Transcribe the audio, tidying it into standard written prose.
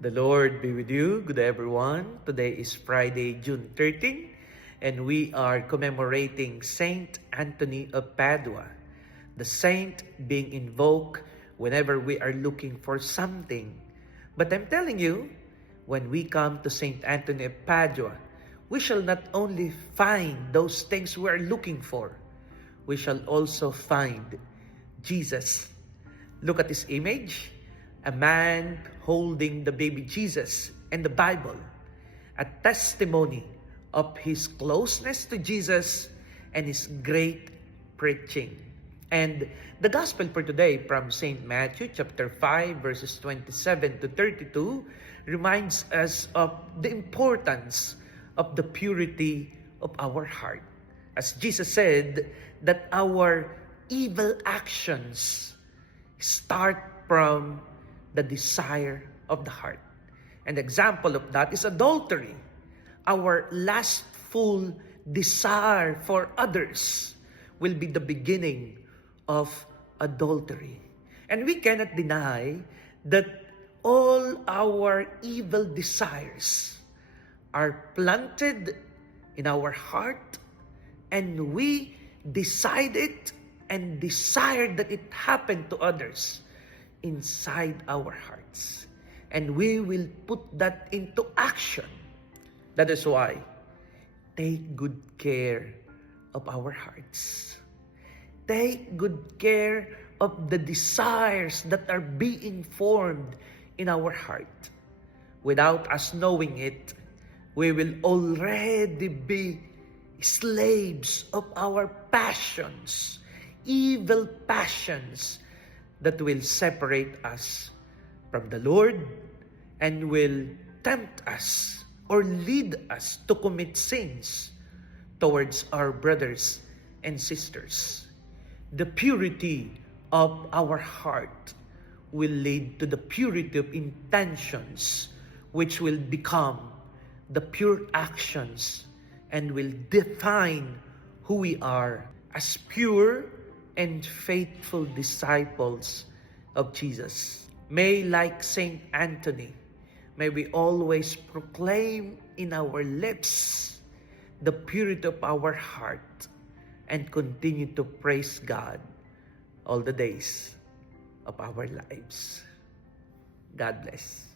The Lord be with you. Good day, everyone. Today is Friday, June 13, and we are commemorating Saint Anthony of Padua, the saint being invoked whenever we are looking for something. But I'm telling you, when we come to Saint Anthony of Padua, we shall not only find those things we are looking for, we shall also find Jesus. Look at this image. A man holding the baby Jesus and the Bible, a testimony of his closeness to Jesus and his great preaching. And the gospel for today from St. Matthew chapter 5 verses 27 to 32 reminds us of the importance of the purity of our heart. As Jesus said that our evil actions start from the desire of the heart. An example of that is adultery. Our lustful desire for others will be the beginning of adultery. And we cannot deny that all our evil desires are planted in our heart, and we decided and desired that it happen to others inside our hearts, and we will put that into action. That is why take good care of our hearts. Take good care of the desires that are being formed in our heart. Without us knowing it, we will already be slaves of our passions, evil passions that will separate us from the Lord and will tempt us or lead us to commit sins towards our brothers and sisters. The purity of our heart will lead to the purity of intentions, which will become the pure actions and will define who we are as pure and faithful disciples of Jesus. May, like Saint Anthony, may we always proclaim in our lips the purity of our heart and continue to praise God all the days of our lives. God bless.